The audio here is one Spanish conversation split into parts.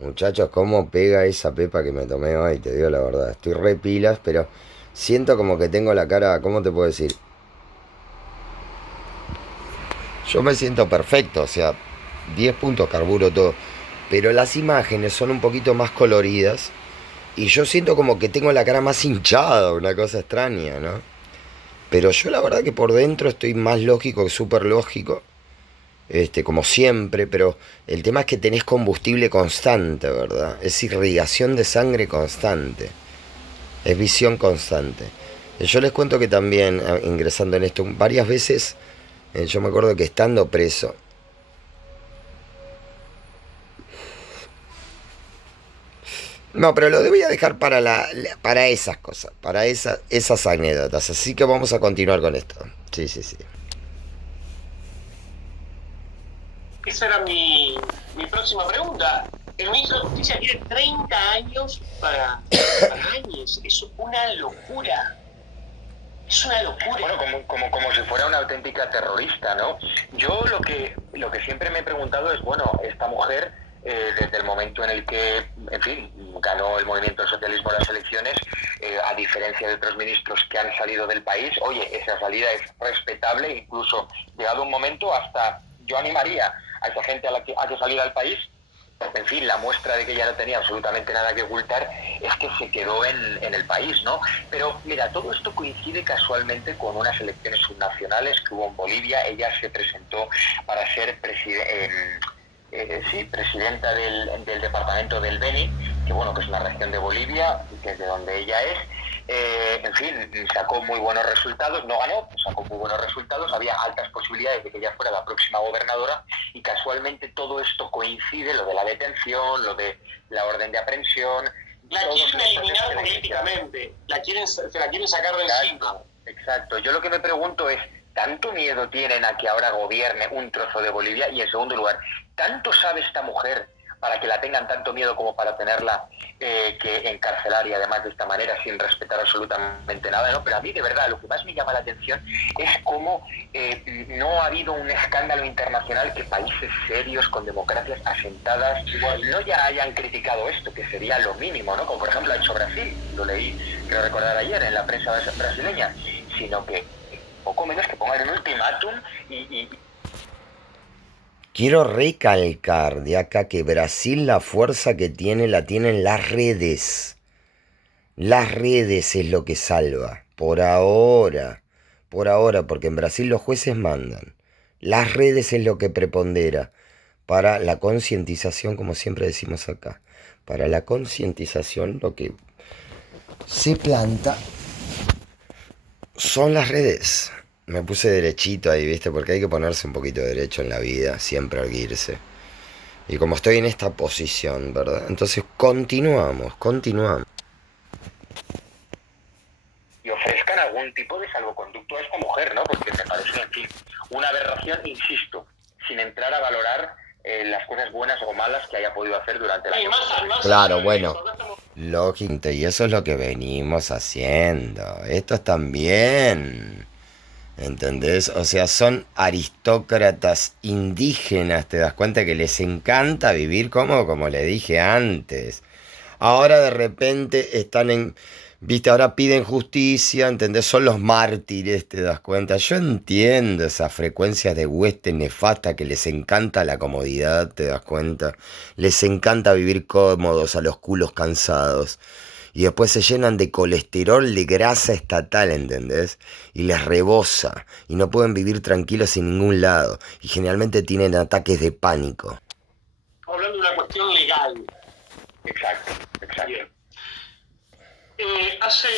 Muchachos, ¿cómo pega esa pepa que me tomé hoy? Te digo la verdad. Estoy re pilas, pero siento como que tengo la cara, ¿cómo te puedo decir? Yo me siento perfecto, o sea, 10 puntos carburo todo. Pero las imágenes son un poquito más coloridas y yo siento como que tengo la cara más hinchada, una cosa extraña, ¿no? Pero yo la verdad que por dentro estoy más lógico que súper lógico, como siempre, pero el tema es que tenés combustible constante, ¿verdad? Es irrigación de sangre constante. Es visión constante. Yo les cuento que también, ingresando en esto, varias veces, yo me acuerdo que estando preso, no, pero lo voy a dejar para, para esas cosas, para esas anécdotas. Así que vamos a continuar con esto. Sí, sí, sí. Esa era mi próxima pregunta. El ministro de Justicia quiere 30 años para Áñez. Es una locura. Es una locura. Bueno, como si fuera una auténtica terrorista, ¿no? Yo lo que siempre me he preguntado es, bueno, esta mujer, desde el momento en el que, en fin, ganó el movimiento del socialismo las elecciones, a diferencia de otros ministros que han salido del país, oye, esa salida es respetable, incluso llegado un momento hasta yo animaría a esa gente a que saliera al país. En fin, la muestra de que ella no tenía absolutamente nada que ocultar es que se quedó en el país, ¿no? Pero mira, todo esto coincide casualmente con unas elecciones subnacionales que hubo en Bolivia. Ella se presentó para ser presidenta del departamento del Beni, que bueno, que es una región de Bolivia, que es de donde ella es. En fin, sacó muy buenos resultados, no ganó, sacó muy buenos resultados, había altas posibilidades de que ella fuera la próxima gobernadora y casualmente todo esto coincide, lo de la detención, lo de la orden de aprehensión. La quieren eliminar políticamente, se la quieren sacar de encima. Exacto, yo lo que me pregunto es, ¿tanto miedo tienen a que ahora gobierne un trozo de Bolivia? Y en segundo lugar, ¿tanto sabe esta mujer para que la tengan tanto miedo como para tenerla que encarcelar y además de esta manera sin respetar absolutamente nada, ¿no? Pero a mí de verdad lo que más me llama la atención es cómo no ha habido un escándalo internacional que países serios con democracias asentadas no ya hayan criticado esto, que sería lo mínimo, ¿no? Como por ejemplo ha hecho Brasil, lo leí, creo recordar ayer en la prensa brasileña, sino que poco menos que pongan un ultimátum y Quiero recalcar de acá que Brasil la fuerza que tiene la tienen las redes. Las redes es lo que salva. Por ahora. Por ahora, porque en Brasil los jueces mandan. Las redes es lo que prepondera para la concientización, como siempre decimos acá. Para la concientización lo que se planta son las redes. Me puse derechito ahí, ¿viste? Porque hay que ponerse un poquito derecho en la vida, siempre erguirse. Y como estoy en esta posición, ¿verdad? Entonces continuamos. y ofrezcan algún tipo de salvoconducto a esta mujer, ¿no? Porque me parece, en fin, una aberración, insisto, sin entrar a valorar las cosas buenas o malas que haya podido hacer durante el año. Claro, bueno, lógico, y eso es lo que venimos haciendo. Estos también, ¿entendés? O sea, son aristócratas indígenas, te das cuenta que les encanta vivir como le dije antes. Ahora de repente están en, viste, ahora piden justicia, ¿entendés? Son los mártires, te das cuenta. Yo entiendo esas frecuencias de hueste nefasta que les encanta la comodidad, te das cuenta. Les encanta vivir cómodos a los culos cansados. Y después se llenan de colesterol, de grasa estatal, ¿entendés? Y les rebosa. Y no pueden vivir tranquilos en ningún lado. Y generalmente tienen ataques de pánico. Hablando de una cuestión legal. Exacto, exacto. Bien. Hace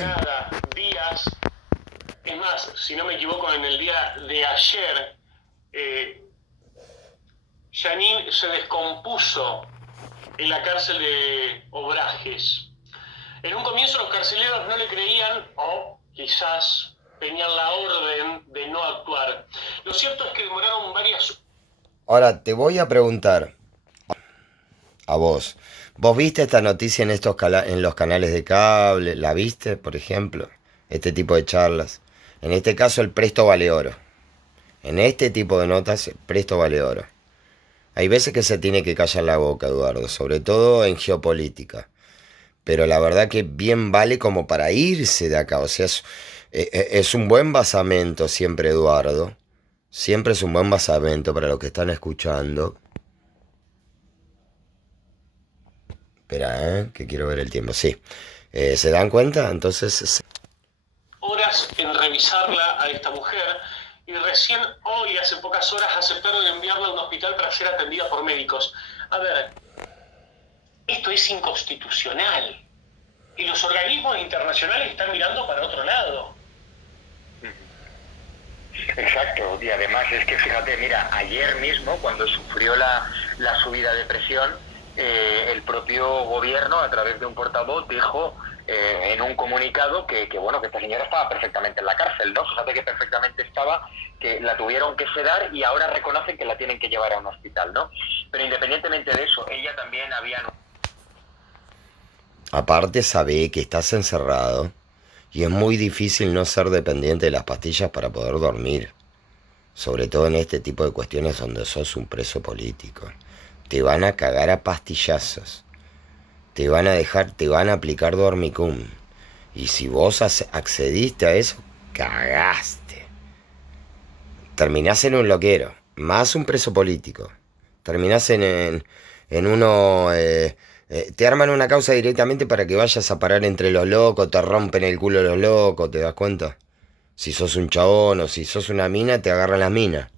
nada, días, es más, si no me equivoco, en el día de ayer, Janine se descompuso en la cárcel de Obrajes. En un comienzo los carceleros no le creían o quizás tenían la orden de no actuar. Lo cierto es que demoraron varias... Ahora, te voy a preguntar a vos. ¿Vos viste esta noticia en en los canales de cable? ¿La viste, por ejemplo? Este tipo de charlas. En este caso el presto vale oro. En este tipo de notas el presto vale oro. Hay veces que se tiene que callar la boca, Eduardo, sobre todo en geopolítica. Pero la verdad que bien vale como para irse de acá. O sea, es un buen basamento siempre, Eduardo. Siempre es un buen basamento para los que están escuchando. Espera, que quiero ver el tiempo. Sí. ¿Se dan cuenta? Entonces, horas en revisarla a esta mujer y recién hoy, hace pocas horas, aceptaron enviarla a un hospital para ser atendida por médicos. A ver, esto es inconstitucional y los organismos internacionales están mirando para otro lado. Exacto, y además es que fíjate, mira, ayer mismo cuando sufrió la subida de presión, el propio gobierno a través de un portavoz dijo en un comunicado que bueno, que esta señora estaba perfectamente en la cárcel, ¿no? Fíjate que perfectamente estaba, que la tuvieron que sedar y ahora reconocen que la tienen que llevar a un hospital, ¿no? Pero independientemente de eso, ella también había... aparte sabe que estás encerrado y es muy difícil no ser dependiente de las pastillas para poder dormir. Sobre todo en este tipo de cuestiones donde sos un preso político. Te van a cagar a pastillazos. Te van a aplicar dormicum. Y si vos accediste a eso, cagaste. Terminás en un loquero, más un preso político. Terminás en uno... te arman una causa directamente para que vayas a parar entre los locos, te rompen el culo los locos, ¿te das cuenta? Si sos un chabón o si sos una mina, te agarran las minas.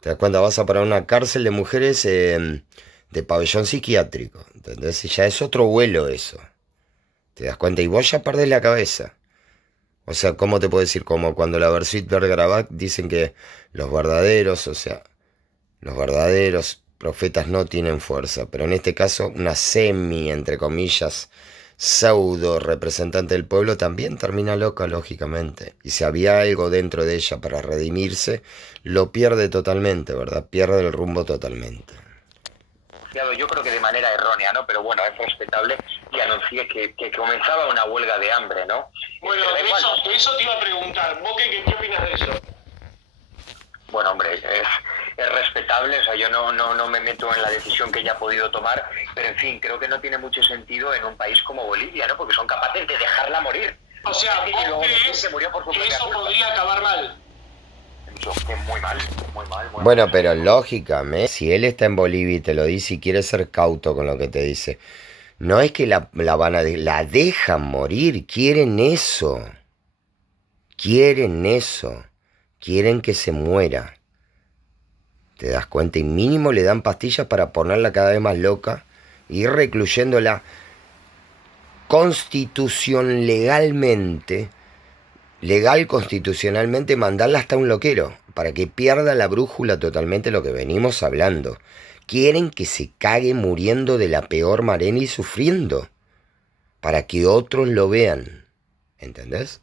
¿Te das cuenta? Vas a parar una cárcel de mujeres de pabellón psiquiátrico. ¿Entendés? Y ya es otro vuelo eso. ¿Te das cuenta? Y vos ya perdés la cabeza. O sea, ¿cómo te puedo decir? Como cuando la Versuit Vergarabat dicen que los verdaderos, o sea, los verdaderos profetas no tienen fuerza. Pero en este caso, una semi, entre comillas, pseudo representante del pueblo también termina loca, lógicamente. Y si había algo dentro de ella para redimirse, lo pierde totalmente, ¿verdad? Pierde el rumbo totalmente. Yo creo que de manera errónea, ¿no? Pero bueno, es respetable y anuncié que comenzaba una huelga de hambre, ¿no? Bueno, eso te iba a preguntar. ¿Vos qué opinas de eso? Bueno, hombre, es respetable, o sea, yo no me meto en la decisión que ella ha podido tomar, pero en fin, creo que no tiene mucho sentido en un país como Bolivia, ¿no? Porque son capaces de dejarla morir. O sea, ¿vos crees que eso podría acabar mal? Yo, que muy mal. Bueno, pero lógicamente, si él está en Bolivia y te lo dice y quiere ser cauto con lo que te dice, no es que la dejan morir, quieren eso. Quieren que se muera. ¿Te das cuenta? Y mínimo le dan pastillas para ponerla cada vez más loca y ir recluyéndola constitucionalmente, mandarla hasta un loquero, para que pierda la brújula totalmente, lo que venimos hablando. Quieren que se cague muriendo de la peor manera y sufriendo, para que otros lo vean. ¿Entendés?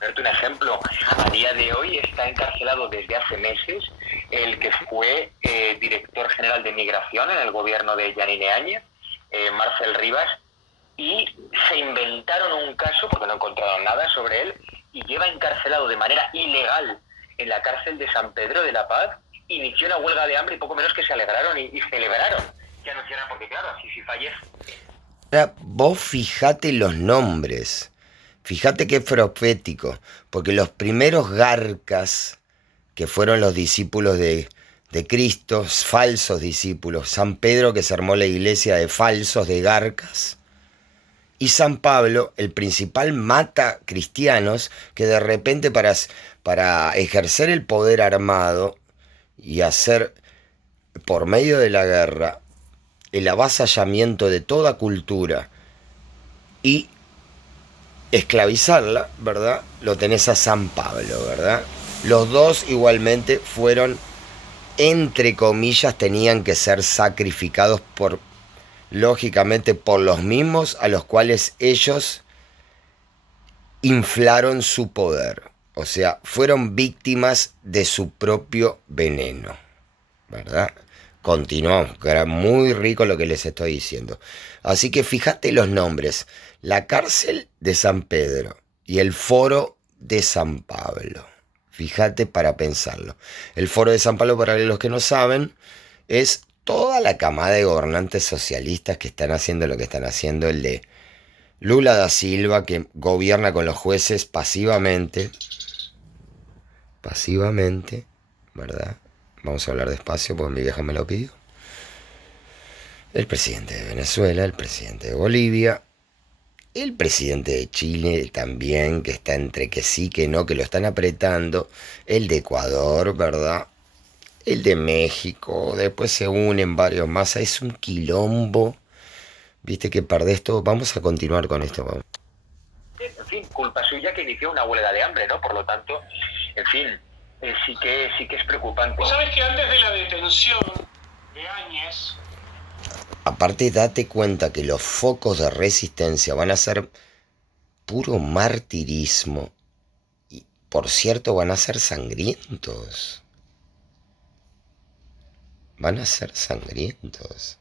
Darte un ejemplo, a día de hoy está encarcelado desde hace meses el que fue director general de migración en el gobierno de Yanine Áñez, Marcel Rivas, y se inventaron un caso, porque no encontraron nada sobre él, y lleva encarcelado de manera ilegal en la cárcel de San Pedro de la Paz. Inició una huelga de hambre y poco menos que se alegraron y celebraron que anunciaran, porque claro, así si fallece. Ahora, vos fijate los nombres, fíjate qué profético, porque los primeros garcas, que fueron los discípulos de Cristo, falsos discípulos, San Pedro, que se armó la iglesia de falsos, de garcas, y San Pablo, el principal mata cristianos, que de repente para ejercer el poder armado y hacer, por medio de la guerra, el avasallamiento de toda cultura y esclavizarla, ¿verdad? Lo tenés a San Pablo, ¿verdad? Los dos igualmente fueron, entre comillas, tenían que ser sacrificados lógicamente por los mismos a los cuales ellos inflaron su poder. O sea, fueron víctimas de su propio veneno, ¿verdad? Continuamos, que era muy rico lo que les estoy diciendo. Así que fíjate los nombres: la cárcel de San Pedro y el foro de San Pablo. Fíjate para pensarlo. El Foro de San Pablo, para los que no saben, es toda la camada de gobernantes socialistas que están haciendo lo que están haciendo. El de Lula da Silva, que gobierna con los jueces pasivamente, ¿verdad? Vamos a hablar despacio porque mi vieja me lo pidió. El presidente de Venezuela, el presidente de Bolivia, el presidente de Chile también, que está entre que sí, que no, que lo están apretando, el de Ecuador, ¿verdad? El de México, después se unen varios más, es un quilombo, viste que perdés todo, vamos a continuar con esto, vamos. En fin, culpa suya que inició una huelga de hambre, ¿no? Por lo tanto, en fin, sí que es preocupante. Vos sabés que antes de la detención de Áñez, Aparte, date cuenta que los focos de resistencia van a ser puro martirismo y, por cierto, van a ser sangrientos. Van a ser sangrientos.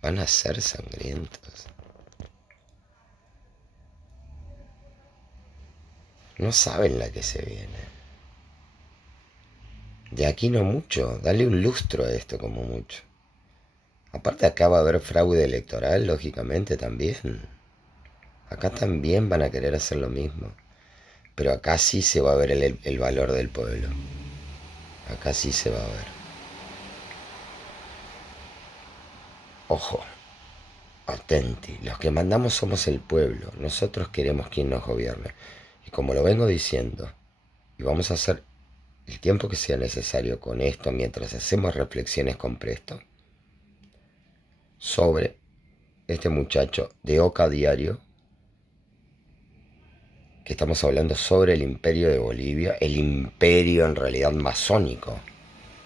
Van a ser sangrientos. No saben la que se viene. De aquí no mucho. Dale un lustro a esto como mucho. Aparte acá va a haber fraude electoral, lógicamente también. Acá también van a querer hacer lo mismo. Pero acá sí se va a ver el valor del pueblo. Acá sí se va a ver. Ojo. Atenti. Los que mandamos somos el pueblo. Nosotros queremos quien nos gobierne. Y como lo vengo diciendo, y vamos a hacer el tiempo que sea necesario con esto mientras hacemos reflexiones con Presto sobre este muchacho de Oca Diario, que estamos hablando sobre el imperio de Bolivia, el imperio en realidad masónico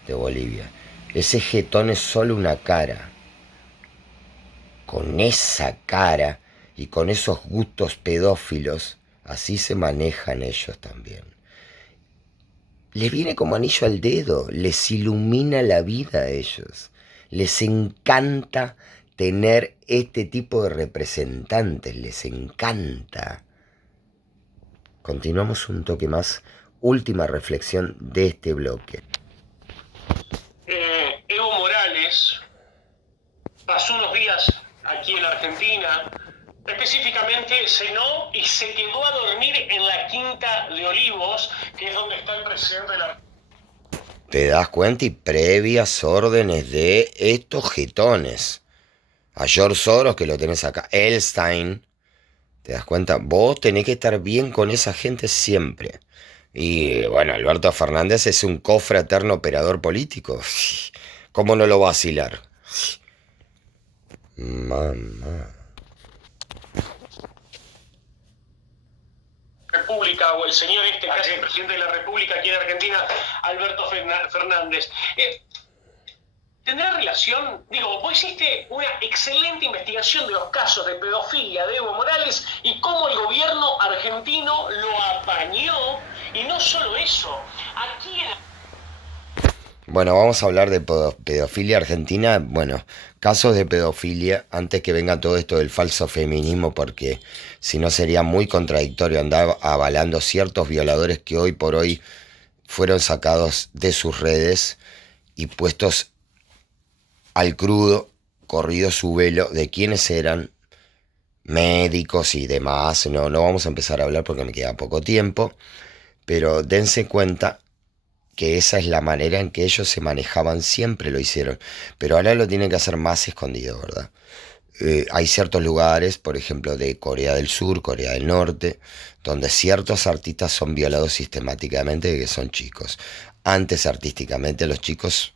de Bolivia. Ese jetón es solo una cara. Con esa cara y con esos gustos pedófilos, así se manejan ellos también. Les viene como anillo al dedo, les ilumina la vida a ellos. Les encanta tener este tipo de representantes, les encanta. Continuamos un toque más. Última reflexión de este bloque. Evo Morales pasó unos días aquí en Argentina, específicamente cenó y se quedó a dormir en la Quinta de Olivos, que es donde está el presidente de la... ¿Te das cuenta? Y previas órdenes de estos jetones. A George Soros, que lo tenés acá, Elstein. ¿Te das cuenta? Vos tenés que estar bien con esa gente siempre. Y bueno, Alberto Fernández es un cofre eterno operador político. ¿Cómo no lo va a vacilar? Mamá. República, o el señor este, casi el presidente de la República aquí en Argentina, Alberto Fernández. ¿Tendrá relación? Digo, vos hiciste una excelente investigación de los casos de pedofilia de Evo Morales y cómo el gobierno argentino lo apañó. Y no solo eso, aquí en... Bueno, vamos a hablar de pedofilia argentina. Bueno, casos de pedofilia, antes que venga todo esto del falso feminismo, porque si no sería muy contradictorio andar avalando ciertos violadores que hoy por hoy fueron sacados de sus redes y puestos al crudo, corrido su velo de quiénes eran, médicos y demás. No vamos a empezar a hablar porque me queda poco tiempo, pero dense cuenta que esa es la manera en que ellos se manejaban, siempre lo hicieron, pero ahora lo tienen que hacer más escondido, ¿verdad? Hay ciertos lugares, por ejemplo, de Corea del Sur, Corea del Norte, donde ciertos artistas son violados sistemáticamente, que son chicos. Antes, artísticamente, los chicos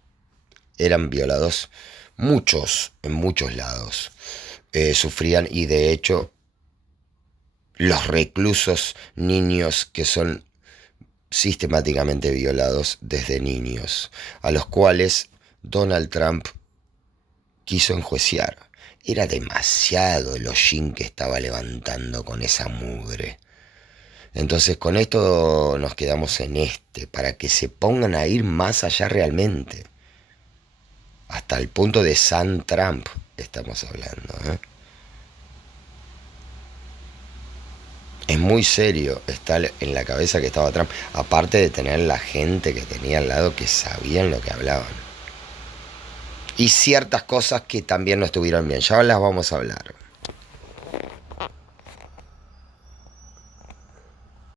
eran violados en muchos lados. Sufrían, y de hecho, los reclusos niños que son sistemáticamente violados desde niños, a los cuales Donald Trump quiso enjuiciar. Era demasiado el hollín que estaba levantando con esa mugre. Entonces con esto nos quedamos en para que se pongan a ir más allá realmente. Hasta el punto de San Trump estamos hablando, ¿eh? Es muy serio estar en la cabeza que estaba Trump, aparte de tener la gente que tenía al lado que sabían lo que hablaban. Y ciertas cosas que también no estuvieron bien, ya las vamos a hablar.